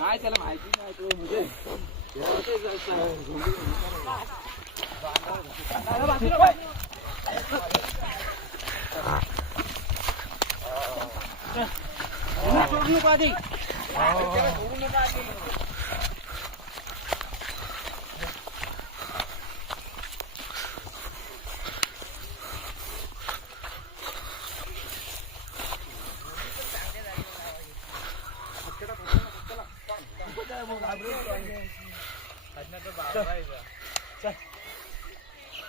काय त्याला माहिती नाही तो म्हणजे त्याला ते जायचं, झोंबी- सोडू नको आधी त्याला सोडू नका आधी.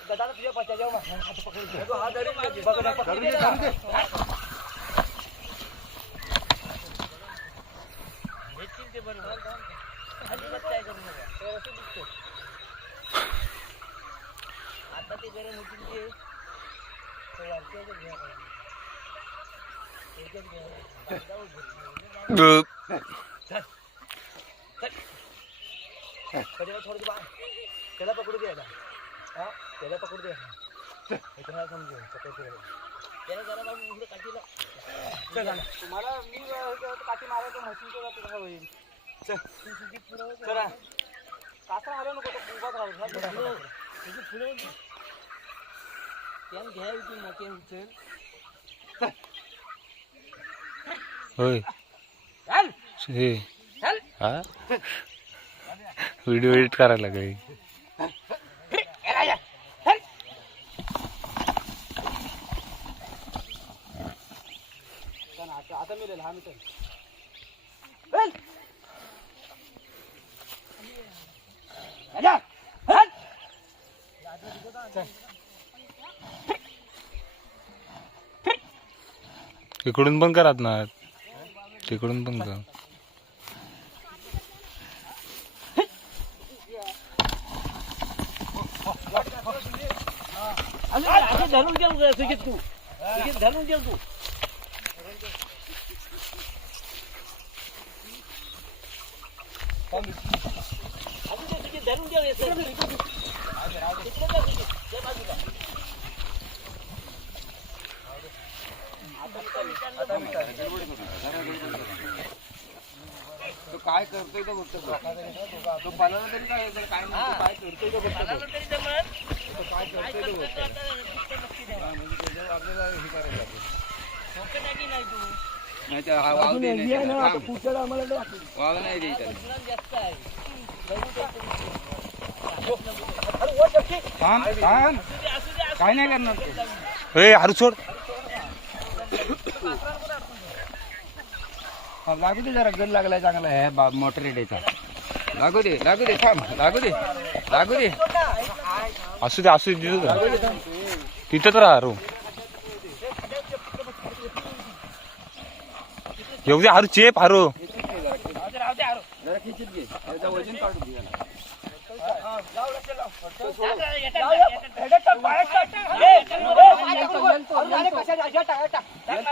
दादा तुझ्या पत्त्याच्या हात पकडून हा धरून ते बरोबर ना, पकडून दे ना. आता ते गरम होतील ते ते घ्या पाहिजे. घ्या. कधी थोडं बा त्याला पकडू दे हा त्याला पकडू दे इथं समजू त्याला जरा बाबू इकडे काठीला. तुम्हाला मी काठी मारायचं म्हशीचं जातं काय होईल चला. कासा आलो नको तो उभाच राहू तुझी त्यान घ्यायची मके उचल. होय. चल. हे. चल हा? व्हिडिओ एडिट करायला लागेल. आता मिळेल हा इकडून पण करत ना. तिकडून पण कर. अजून अजून धरून ठेव सुजित तू सुजित धरून ठेव तू अजून ते सुजित धरून ठेव हे सर. इकडे जा सुजित, त्या बाजूला. तो काय करतोय तो फक्त बघ. तो पळाला तरी काय तर काय नाही, तो काय करतोय तो फक्त बघ. मला तरी जमत. तो काय करतोय तो फक्त बघ. हा, म्हणजे त्याच्यावर आपल्याला हे करायला लागेल. डोकं टाकी नाही तू. नाही तर हा वाव दे नाही. थांब. वाव नाही दे. थांब, थांब. काय नाही करणार तो. ए हारू सोड हा, लागू दे जरा गड लागलाय चांगला आहे बा मोटर रेडीचा लागू दे लागू दे थांब लागू दे लागू दे असू दे असू दे तिथं राहा. तिथंच राहा रो येऊ दे हारू चेप हारू दे, राहू दे, आरो. जरा खिचत घे त्याचं वजन काढून एवढे याला. चेप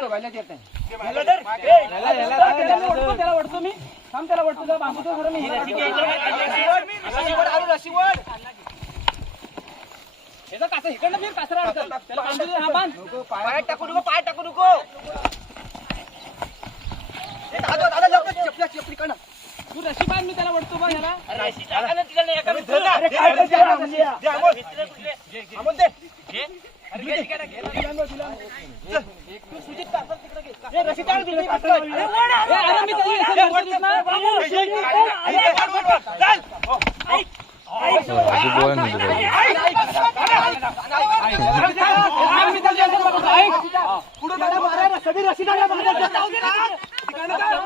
व्हायलाच येत नाही. नको, पाय- टाकू नको पाय टाकू नको मी त्याला वडतो बघ याला सगळी रशी टाका,